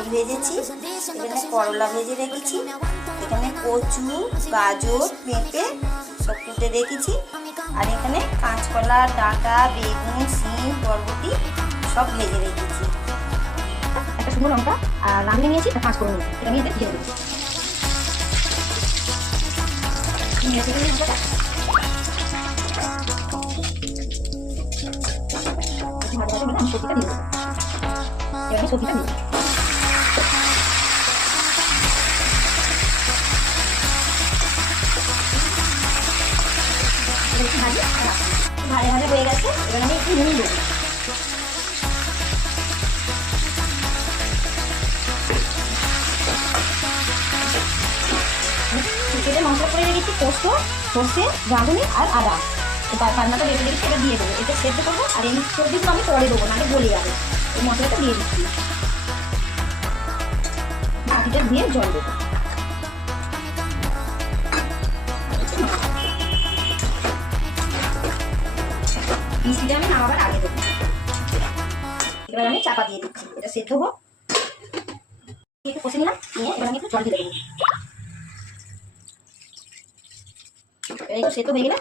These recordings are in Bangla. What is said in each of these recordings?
মুড়ি ভেজেছি, এখানে করলা ভেজে রেখেছি, এখানে কচু, গাজর, পেঁপে সব কুটে রেখেছি, আর এখানে কাঁচকলা, ডাঁটা, বেগুন, শিম, বরবটি সব ভেজে রেখেছি। একটা শুকনো লঙ্কা আর রাঁধুনি নিয়েছি, একটা পাঁচ ফোড়ন, এটা আমি এতে দিয়ে দেবো। আমি সবজিটা দিয়ে দেবো। এবার আমি সবজিটা দিয়ে দেবো। ভাজা ভাজা হয়ে গেছে, এবার আমি একটু নুন দেবো। চিকেনের মশলা করে রেখেছি, পোস্ত, সর্ষে, রাঁধুনি আর আদা। এবার রান্নাটা রেখে রেখেছি, এটা দিয়ে দেবো। এটা সেদ্ধ করবো, আর এই সবজিগুলো আমি পরে দেবো, নাহলে গলে যাবে। এই মশলাটা দিয়ে দিচ্ছি, বাকিটা দিয়ে জল দেবো। মিষ্টিটা আমি নামাবার আগে দেবো। এবার আমি চাপা দিয়ে দিচ্ছি, এটা সেদ্ধ হোক। একটু কষে নিলাম, নিয়ে এবার আমি একটু জল দিয়ে দেবো। এবার একটু সেদ্ধ হয়ে গেলে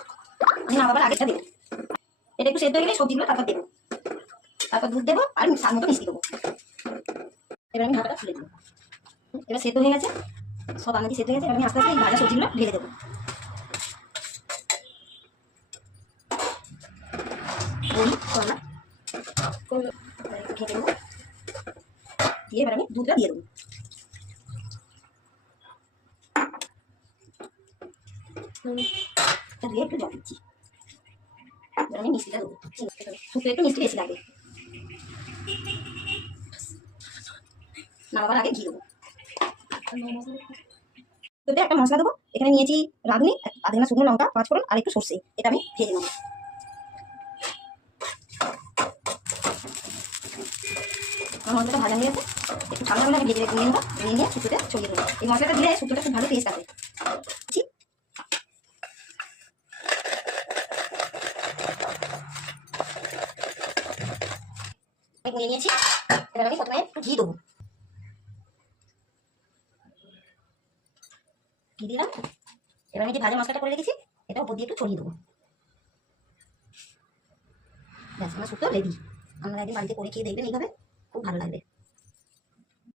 আমি নামাবার আগেটা দেবো। এটা একটু সেদ্ধ হয়ে গেলে সবজিগুলো তারপর দেবো, তারপর দুধ দেবো আর স্বাদ মতো মিষ্টি দেবো। এবার আমি ঢাকাটা খুলে দেবো। এবার সেদ্ধ হয়ে গেছে, সব আনাজি সেদ্ধ হয়ে গেছে। এবার আমি আস্তে আস্তে এই ভাজা সবজিগুলো ঢেলে দেবো। ঘেটে দেবো, দিয়ে এবার আমি দুধটা দিয়ে দেবো। দিয়ে একটু জল দিচ্ছি। এবার আমি মিষ্টিটা দেবো, শুক্তো একটু মিষ্টি বেশি লাগে। নামাবার আগে ঘি দেবো। তো একটা মশলা দেবো, এখানে নিয়েছি রাঁধুনি, আধা শুকনো লঙ্কা, পাঁচ ফোড়ন আর একটু সর্ষে, এটা আমি ভেজে নেবো। আমার মশলাটা ভাজা হয়ে গেছে, একটু ঠান্ডা হলে আমি ভেজে নিয়ে নেবো, নিয়ে শুক্তোতে ছড়িয়ে দেবো। এই মশলাটা দিলে শুক্তোটা খুব ভালো টেস্ট আসে। আমি নিয়ে নিয়েছি, এবার আমি প্রথমে একটু ঘি দেবো। ঘি দিলাম, এবার আমি যে ভাজা মশলাটা করে রেখেছি এটা উপর দিয়ে একটু ছড়িয়ে দেবো। ব্যাস, আমার শুক্তো রেডি। আপনারা একদিন বাড়িতে করে খেয়ে দেখবেন, এইভাবে খুব ভালো লাগবে।